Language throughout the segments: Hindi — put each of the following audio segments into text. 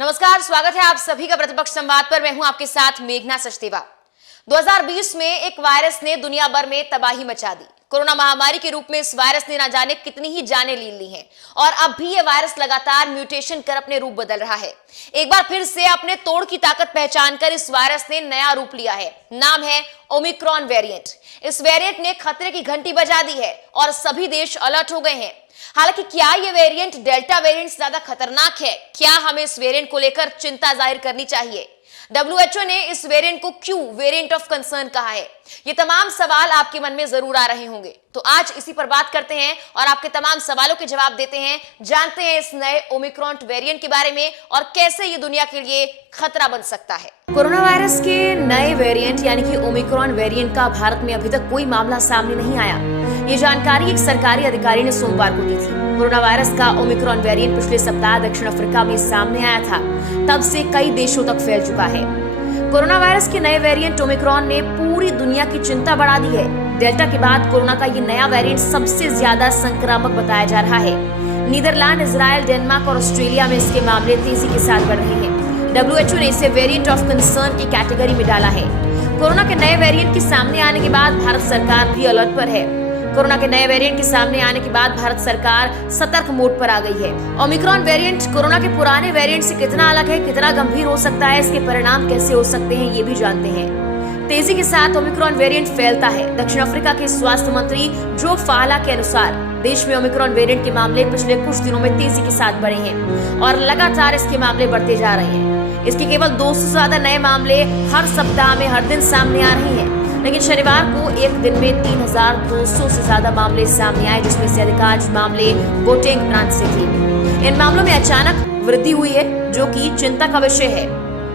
नमस्कार, स्वागत है आप सभी का प्रतिपक्ष संवाद पर। मैं हूं आपके साथ मेघना सचदेवा। 2020 में एक वायरस ने दुनिया भर में तबाही मचा दी। कोरोना महामारी के रूप में इस वायरस ने ना जाने कितनी ही जानें ले ली हैं और अब भी ये वायरस लगातार म्यूटेशन कर अपने रूप बदल रहा है। एक बार फिर से अपने तोड़ की ताकत पहचान कर इस वायरस ने नया रूप लिया है। नाम है ओमिक्रॉन वेरिएंट। इस वेरिएंट ने खतरे की घंटी बजा दी है और सभी देश अलर्ट हो गए हैं। हालांकि क्या ये वेरिएंट डेल्टा वेरिएंट से ज्यादा खतरनाक है? क्या हमें इस वेरिएंट को लेकर चिंता जाहिर करनी चाहिए? WHO ने इस वेरिएंट को क्यों वेरिएंट ऑफ कंसर्न कहा है? ये तमाम सवाल आपके मन में जरूर आ रहे होंगे, तो आज इसी पर बात करते हैं और आपके तमाम सवालों के जवाब देते हैं। जानते हैं इस नए ओमिक्रॉन वेरिएंट के बारे में और कैसे ये दुनिया के लिए खतरा बन सकता है। कोरोना वायरस के नए वेरिएंट यानी कि ओमिक्रॉन वेरिएंट का भारत में अभी तक कोई मामला सामने नहीं आया। ये जानकारी एक सरकारी अधिकारी ने सोमवार को दी थी। कोरोना वायरस का ओमिक्रॉन वेरिएंट पिछले सप्ताह दक्षिण अफ्रीका में सामने आया था। तब से कई देशों तक फैल चुका है। कोरोना वायरस के नए वेरिएंट ओमिक्रॉन ने पूरी दुनिया की चिंता बढ़ा दी है। डेल्टा के बाद कोरोना का ये नया वेरिएंट सबसे ज्यादा संक्रामक बताया जा रहा है। नीदरलैंड, इजराइल, डेनमार्क और ऑस्ट्रेलिया में इसके मामले तेजी के साथ बढ़ रहे हैं। WHO ने इसे वेरिएंट ऑफ कंसर्न की कैटेगरी में डाला है। कोरोना के नए वेरिएंट के सामने आने के बाद भारत सरकार भी अलर्ट पर है। कोरोना के नए वेरिएंट के सामने आने के बाद भारत सरकार सतर्क मोड पर आ गई है। ओमिक्रॉन वेरिएंट कोरोना के पुराने वेरिएंट से कितना अलग है, कितना गंभीर हो सकता है, इसके परिणाम कैसे हो सकते हैं, ये भी जानते हैं। तेजी के साथ ओमिक्रॉन वेरिएंट फैलता है। दक्षिण अफ्रीका के स्वास्थ्य मंत्री जो फाला के अनुसार देश में ओमिक्रॉन वेरिएंट के मामले पिछले कुछ दिनों में तेजी के साथ बढ़े हैं और लगातार इसके मामले बढ़ते जा रहे हैं। इसके केवल 200 से ज्यादा नए मामले हर सप्ताह में हर दिन सामने आ रहे हैं। लेकिन शनिवार को एक दिन में 3200 से ज्यादा मामले सामने आए, जिसमें से अधिकांश मामले गोटेंग प्रांत से थे। इन मामलों में अचानक वृद्धि हुई है, जो कि चिंता का विषय है।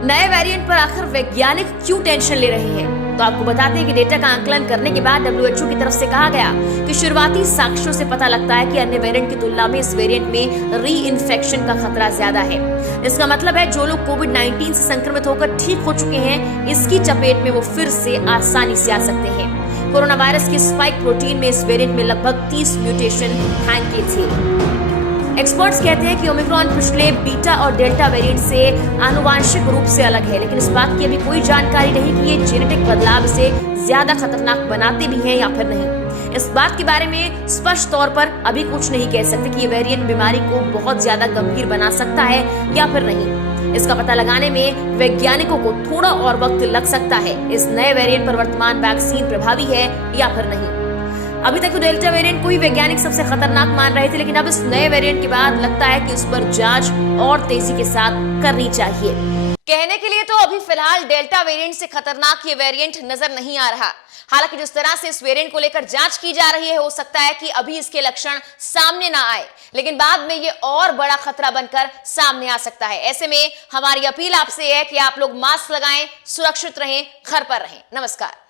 नए वेरिएंट पर आखिर वैज्ञानिक क्यों टेंशन ले रहे हैं? तो आपको बताते हैं कि डेटा का आकलन करने के बाद WHO की तरफ से कहा गया कि शुरुआती साक्ष्यों से पता लगता है कि अन्य वेरिएंट की तुलना में इस वेरिएंट में री इन्फेक्शन का खतरा ज्यादा है। इसका मतलब है जो लोग कोविड-19 से संक्रमित होकर ठीक हो चुके हैं, इसकी चपेट में वो फिर से आसानी से आ सकते हैं। कोरोना वायरस की स्पाइक प्रोटीन में इस वेरिएंट में लगभग 30 म्यूटेशन हैंग किए थे। एक्सपर्ट्स कहते हैं कि ओमिक्रॉन पिछले बीटा और डेल्टा वेरिएंट से आनुवांशिक रूप से अलग है, लेकिन इस बात की अभी कोई जानकारी नहीं कि ये जेनेटिक बदलाव इसे ज्यादा खतरनाक बनाते भी हैं या फिर नहीं। इस बात के बारे में स्पष्ट तौर पर अभी कुछ नहीं कह सकते कि ये वेरिएंट बीमारी को बहुत ज्यादा गंभीर बना सकता है या फिर नहीं। इसका पता लगाने में वैज्ञानिकों को थोड़ा और वक्त लग सकता है। इस नए वेरिएंट पर वर्तमान वैक्सीन प्रभावी है या फिर नहीं। अभी तक तो डेल्टा वेरिएंट को ही वैज्ञानिक सबसे खतरनाक मान रहे थे, लेकिन अब इस नए वेरिएंट के बाद लगता है कि उस पर जांच और तेजी के साथ करनी चाहिए। कहने के लिए तो अभी फिलहाल डेल्टा वेरिएंट से खतरनाक ये वेरिएंट नजर नहीं आ रहा। हालांकि जिस तरह से इस वेरिएंट को लेकर जांच की जा रही है, हो सकता है कि अभी इसके लक्षण सामने ना आए, लेकिन बाद में ये और बड़ा खतरा बनकर सामने आ सकता है। ऐसे में हमारी अपील आपसे है कि आप लोग मास्क लगाएं, सुरक्षित रहें, घर पर रहें। नमस्कार।